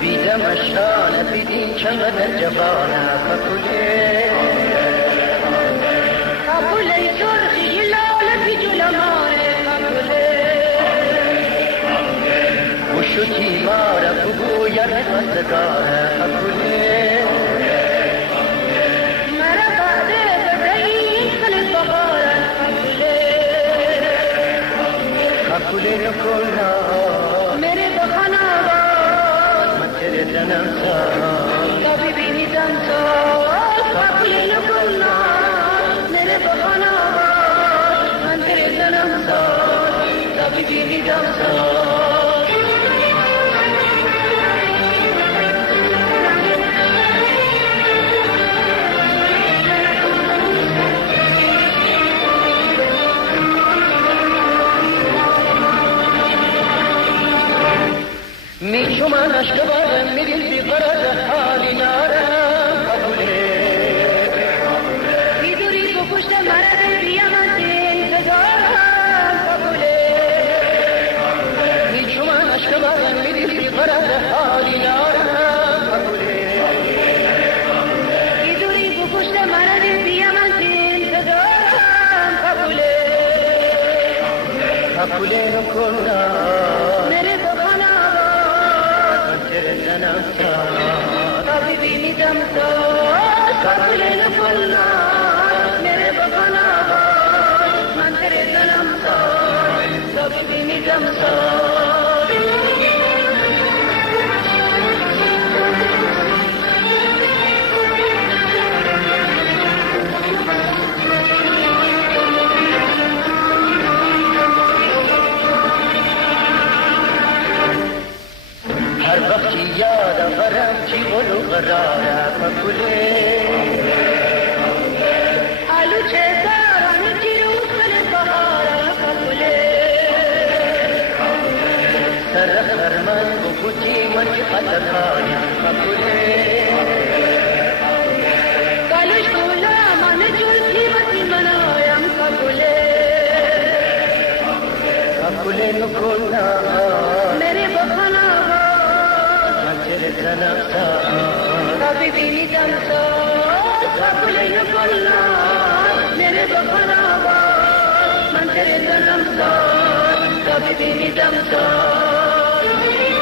بیدم اشتانه بیدین چقدر جوانه فکوله فکوله سرخی لاله بی جلمانه فکوله وشتی ماره بگوید خواستگاره فکوله مرا بعده بدهی خلط بغاره فکوله فکوله نکنه میره بخانه جنم ساز کبھی بھی نہیں جان ساز کبھی نہ بولنا میرے بہانا من تیرے جنم ساز کبھی بھی نہیں جان ساز میشو من عشق بارم میدیل بی غرض حالی نارم قبوله بیدوری تو پشت مرد بیم از انتظارم قبوله میشو من عشق بارم میدیل بی غرض حالی نارم قبوله بیدوری تو پشت مرد بیم از انتظارم قبوله قبوله نکنم میره بخانم جنم ساز کبھی بھی نہیں جم ساز قبولے نہ بولنا میرے بخانا من تیرے جنم ساز کبھی بھی نہیں جم ساز هر وقتی یادم برم چی بلو قراره فکوله آلو چه دارانی چی رو خلط بهاره فکوله سر خرمن بکوچی من چی خطر خانیم فکوله کالوش کولا من جلسی بسی منایم فکوله فکوله نکنه میرے بخانا جنم ساز کبھی بھی نہیں جم ساز فکوله نکنه میرے بخانا من تیرے جنم ساز کبھی بھی نہیں جم ساز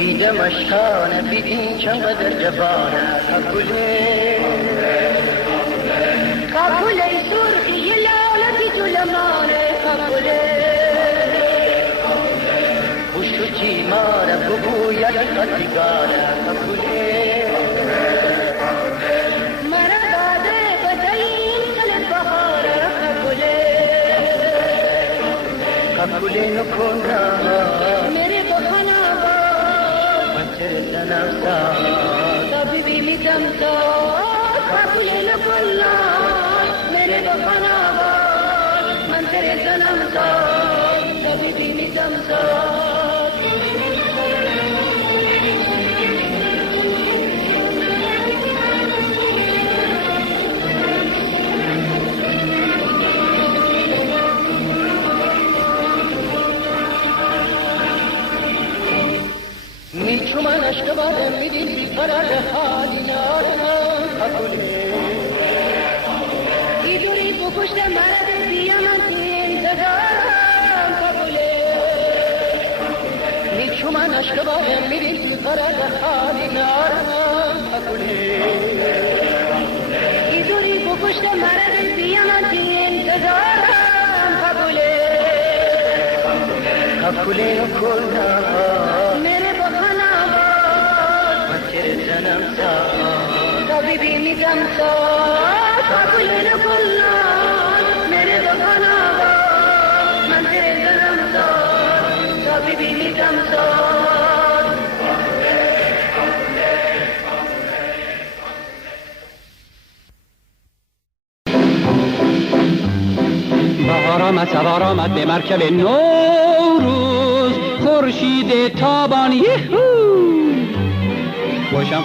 بیدم اشکانه بیدین چقدر جوانه فکوله فکوله سرخی لاله بی جلمانه فکوله وشتی ماره بگوید خواستگاره فکوله مرا بعده بدهی خلط بهاره فکوله فکوله نکنه میره بخانه جنم ساز کبھی بھی نہیں جم ساز فکوله نکنه میرے بخانا من تیرے جنم ساز کبھی بھی نہیں جم ساز میچو من عشق بارم میدیل بی قرار حالی نارم فکوله بیدوری تو پشت مرد بیم از انتظارم فکوله میچو من عشق بارم میدیل بی قرار حالی نارم فکوله بیدوری تو پشت مرد بیم از انتظارم فکوله فکوله نکنه میرے بخانا من تیرے جنم ساز کبھی بھی نہیں جم ساز فکوله نکنه میرے بخانا من تیرے جنم ساز کبھی بھی نہیں جم ساز سوار آمد به مرکب نوروز، خورشید تابان یهو.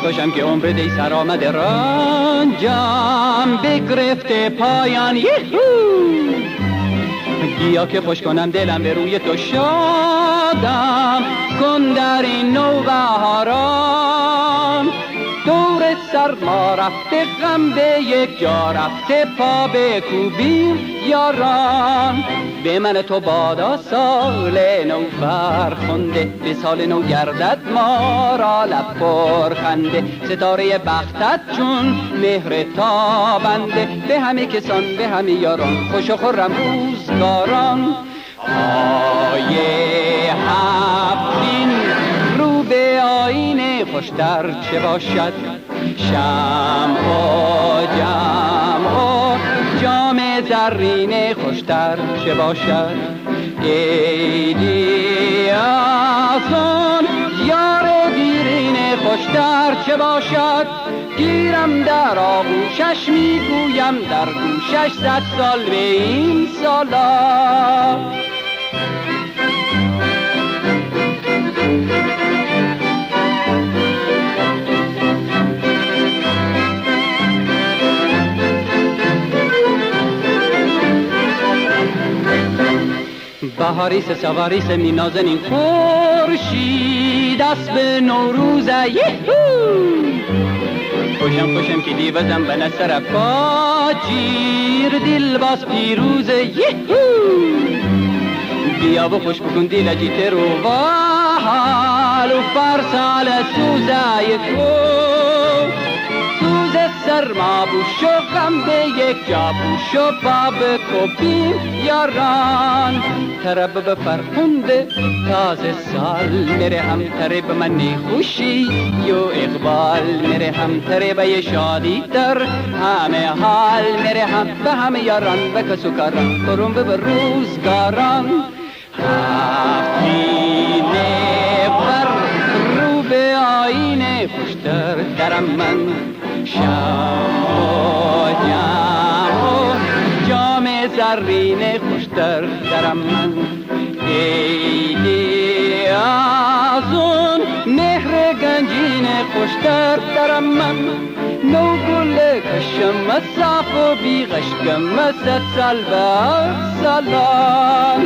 خوشم که عمر دی سر آمده، رنجم بگرفته پایان یهو. بیا که خوش کنم دلم به روی تو، شادم کن در این نوبهاران. دور سرما رفته، غم به یک جا رفته، پا بکوبیم یاران. به من تو بادا سال نو فرخنده، به سال نو گردد ما را لب پرخنده. ستاره بختت چون مهر تابنده، به همه کسان به همه یاران، خوش و خرم روزگاران. پای هفتین رو به آینه خوشتر چه باشد، شمع و جمع و جام زرینه خوشتر چه باشد. عیدی از آن یار دیرینه خوشتر چه باشد. گیرم در آغوشش میگویم در گوشش، 100 سال به این سالا. بهاریس سواریس می نازنین خورشید، اسب نوروز یهو. خوشم که دیوزم به نسر پاجیر، دل باز پیروز یهو. بیا و خوش بکن دل جیت رو و حال و فرسال سوزه یکو. سرما بوش و غم به یک جا بوش و پا بکوبیم یاران. طرب به فرخنده تازه سال، میره هم طرب من خوشی یو اقبال. میره هم طرب شادی در همه حال، میره هم به همه یاران و کسو کاران، برون به روزگاران. هفتینه بر رو به آینه خوشتر درم من، شمع و جمع و جام زرینه خوشتر درم من. عیدی از اون مهر گنجینه خوشتر درم من. نو گل کشم صاف و بی غشگم، 100 سال به سالان.